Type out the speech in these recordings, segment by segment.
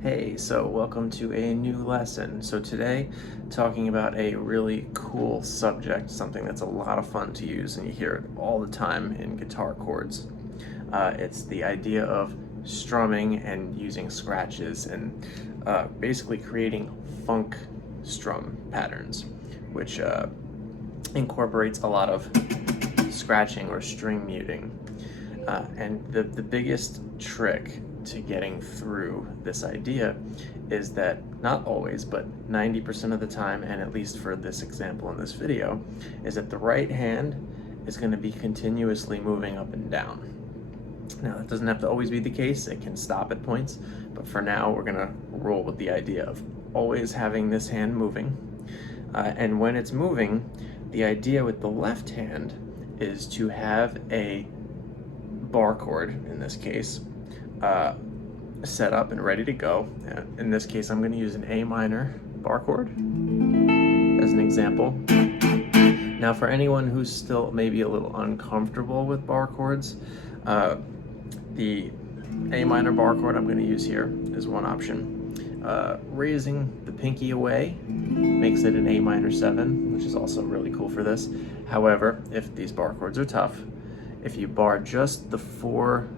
Hey, so welcome to a new lesson. So today, talking about a really cool subject, something that's a lot of fun to use and you hear it all the time in guitar chords. It's the idea of strumming and using scratches and basically creating funk strum patterns, which incorporates a lot of scratching or string muting. And the biggest trick to getting through this idea is that not always, but 90% of the time, and at least for this example in this video, is that the right hand is going to be continuously moving up and down. Now, that doesn't have to always be the case. It can stop at points, but for now, we're going to roll with the idea of always having this hand moving. And when it's moving, the idea with the left hand is to have a bar chord, in this case, set up and ready to go. In this case, I'm going to use an A minor bar chord as an example. Now, for anyone who's still maybe a little uncomfortable with bar chords, the A minor bar chord I'm going to use here is one option. Raising the pinky away makes it an A minor 7, which is also really cool for this. However, if these bar chords are tough, if you bar just the 4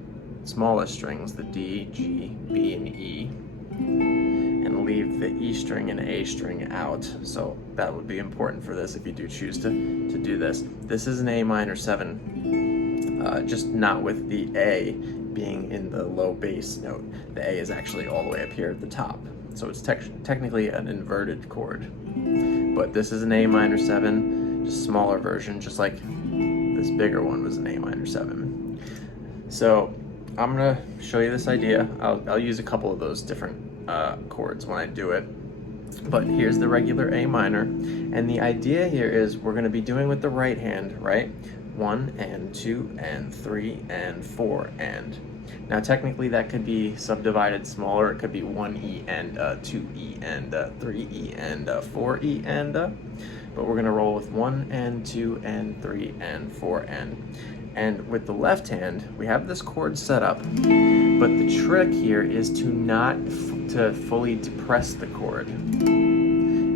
smallest strings, the D, G, B, and E, and leave the E string and A string out, so that would be important for this if you do choose to do this. This is an A minor 7, just not with the A being in the low bass note. The A is actually all the way up here at the top, so it's technically an inverted chord. But this is an A minor 7, just smaller version, just like this bigger one was an A minor 7. So I'm gonna show you this idea. I'll use a couple of those different chords when I do it. But here's the regular A minor. And the idea here is we're gonna be doing with the right hand, right? 1 and 2 and 3 and 4 and. Now technically that could be subdivided smaller. It could be 1E and 2E and 3E and 4E and. But we're gonna roll with 1 and 2 and 3 and 4 and. And with the left hand, we have this chord set up, but the trick here is to not to fully depress the chord.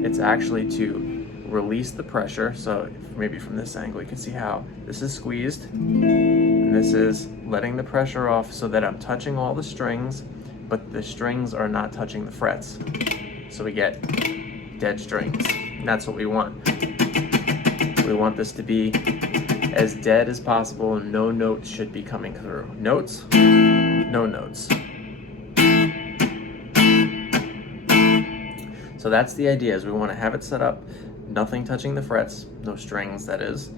It's actually to release the pressure. So maybe from this angle, you can see how this is squeezed, and this is letting the pressure off so that I'm touching all the strings, but the strings are not touching the frets. So we get dead strings, and that's what we want. We want this to be as dead as possible, and no notes should be coming through. Notes, no notes. So that's the idea, is we want to have it set up, nothing touching the frets, no strings that is.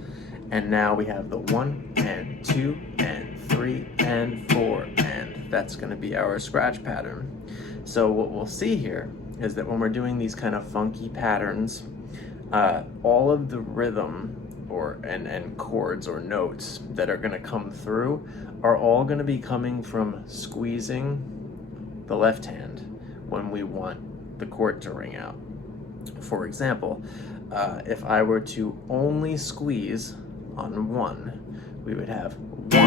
And now we have the 1 and 2 and 3 and 4 and. That's going to be our scratch pattern. So what we'll see here is that when we're doing these kind of funky patterns, all of the rhythm and chords or notes that are going to come through are all going to be coming from squeezing the left hand when we want the chord to ring out. For example, if I were to only squeeze on 1, we would have 1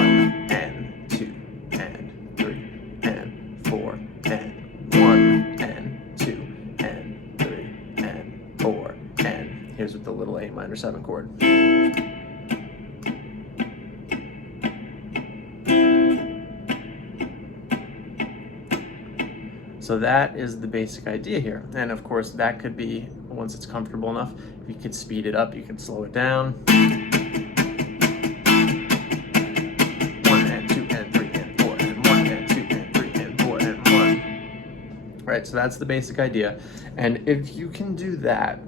and 2 and 3 and 4 and 1 and 2 and 3 and 4 and. Here's with the little A minor 7 chord. So that is the basic idea here. And of course, that could be, once it's comfortable enough, if you could speed it up, you could slow it down. 1 and 2 and 3 and 4 and 1 and 2 and 3 and 4 and 1. Right, so that's the basic idea. And if you can do that,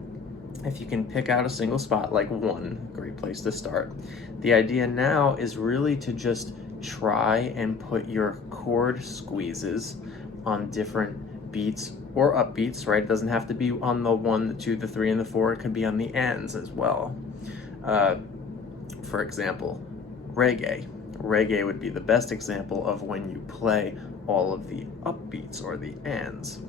if you can pick out a single spot like 1, great place to start. The idea now is really to just try and put your chord squeezes on different beats or upbeats, right? It doesn't have to be on the 1, the 2, the 3, and the 4. It could be on the ends as well. For example, reggae. Reggae would be the best example of when you play all of the upbeats or the ends.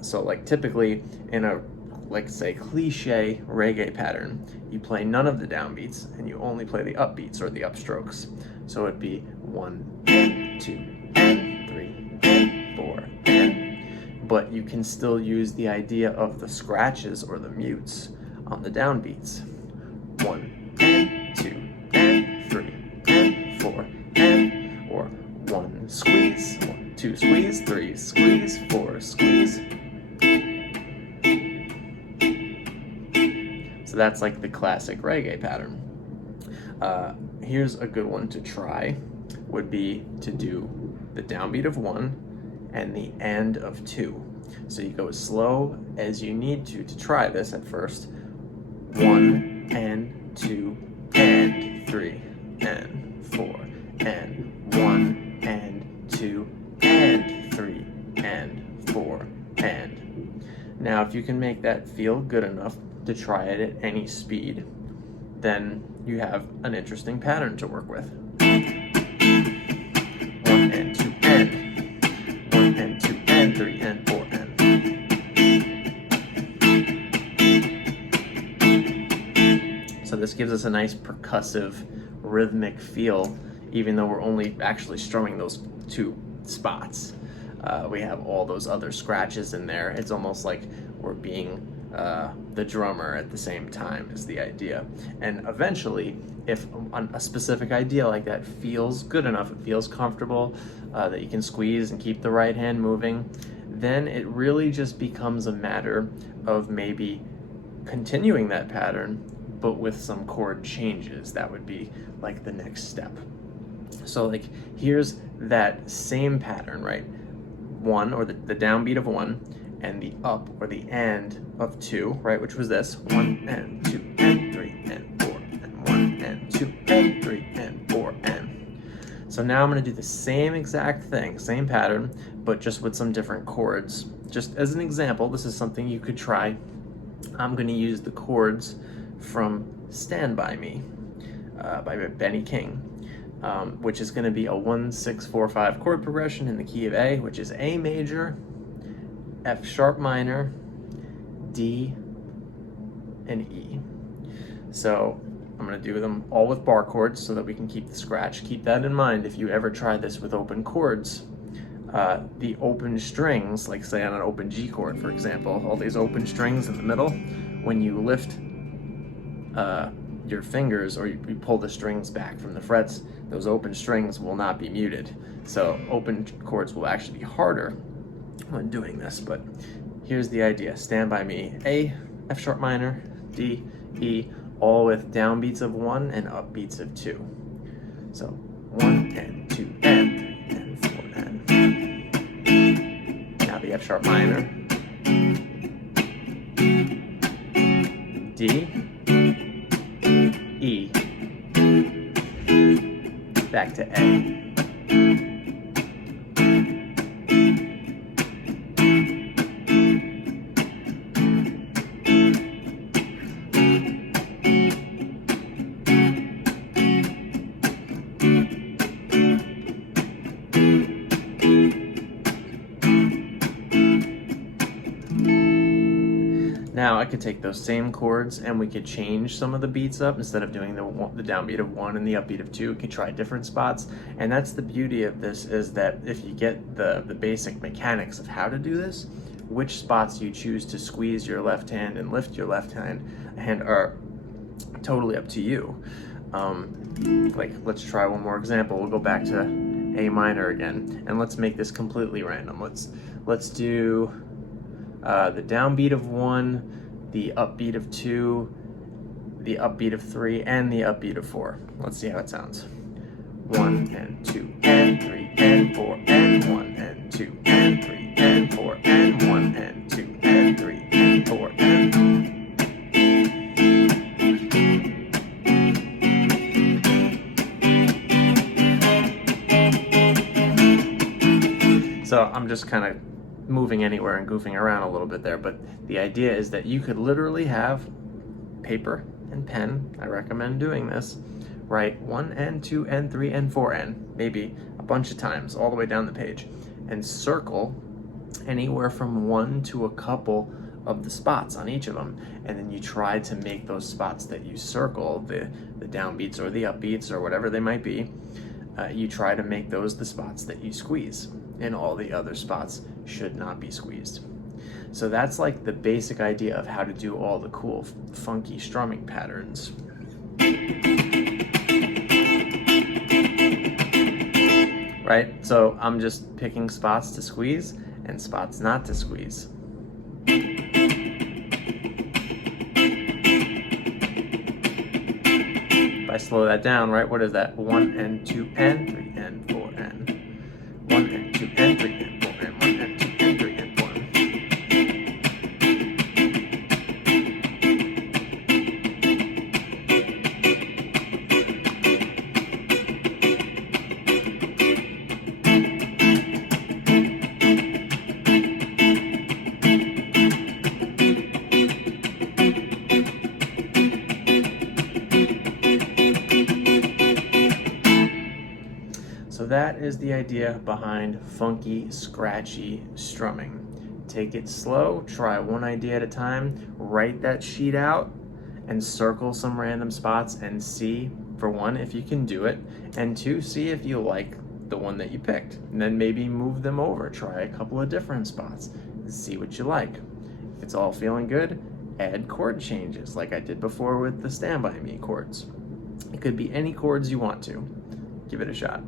So like typically in a, like say, cliche reggae pattern, you play none of the downbeats and you only play the upbeats or the upstrokes. So it'd be 1 and 2 and 3 and 4 and. but you can still use the idea of the scratches or the mutes on the downbeats. 1 and 2 and 3 and 4 and, or 1 squeeze, 1, 2 squeeze, 3 squeeze, 4 squeeze. So that's like the classic reggae pattern. Here's a good one to try, would be to do the downbeat of 1 and the end of 2. So you go as slow as you need to try this at first. 1 and 2 and 3 and 4 and 1 and 2 and 3 and 4 and. Now if you can make that feel good enough to try it at any speed, then you have an interesting pattern to work with. 1 and 2 and 1 and 2 and 3 and 4 and. So this gives us a nice percussive, rhythmic feel, even though we're only actually strumming those 2 spots. We have all those other scratches in there. It's almost like we're being the drummer at the same time is the idea. And eventually, if a specific idea like that feels good enough, it feels comfortable, that you can squeeze and keep the right hand moving, then it really just becomes a matter of maybe continuing that pattern, but with some chord changes. That would be like the next step. So like here's that same pattern, right? 1, or the downbeat of 1, and the up or the end of 2, right? Which was this 1 and 2 and 3 and 4 and 1 and 2 and 3 and 4 and. So now I'm going to do the same exact thing, same pattern, but just with some different chords. Just as an example, this is something you could try. I'm going to use the chords from Stand By Me by Benny King, which is going to be a 1-6-4-5 chord progression in the key of A, which is A major, F sharp minor, D, and E. So I'm going to do them all with bar chords so that we can keep the scratch. Keep that in mind if you ever try this with open chords. The open strings, like say on an open G chord, for example, all these open strings in the middle, when you lift your fingers or you pull the strings back from the frets, those open strings will not be muted. So open chords will actually be harder when doing this, but here's the idea. Stand By Me, A, F sharp minor, D, E, all with downbeats of 1 and upbeats of 2. So 1 and 2 and 3 and 4 and. Now the F sharp minor, D, E, back to A. Now I could take those same chords and we could change some of the beats up. Instead of doing the downbeat of 1 and the upbeat of 2, we could try different spots. And that's the beauty of this, is that if you get the basic mechanics of how to do this, which spots you choose to squeeze your left hand and lift your left hand are totally up to you. Like, let's try one more example. We'll go back to A minor again, and let's make this completely random. Let's do the downbeat of 1, the upbeat of 2, the upbeat of 3, and the upbeat of 4. Let's see how it sounds. 1 and 2 and 3 and 4 and 1 and 2 and 3 and 4 and 1 and 2 and 3 and 4 and. So I'm just kind of moving anywhere and goofing around a little bit there, but the idea is that you could literally have paper and pen. I recommend doing this. Write 1 and 2 and 3 and 4 and maybe a bunch of times all the way down the page, and circle anywhere from 1 to a couple of the spots on each of them, and then you try to make those spots that you circle, the downbeats or the upbeats or whatever they might be, you try to make those the spots that you squeeze, and all the other spots should not be squeezed. So that's like the basic idea of how to do all the cool, funky strumming patterns. Right? So I'm just picking spots to squeeze and spots not to squeeze. If I slow that down, right, what is that? 1 and 2 and 3 and 4 and 1 and 2 and 3 and 4 and 1 and 2 and 3 and 4. So that is the idea behind funky, scratchy strumming. Take it slow, try one idea at a time, write that sheet out, and circle some random spots and see, for one, if you can do it, and two, see if you like the one that you picked. And then maybe move them over, try a couple of different spots, and see what you like. If it's all feeling good, add chord changes, like I did before with the Stand By Me chords. It could be any chords you want to. Give it a shot.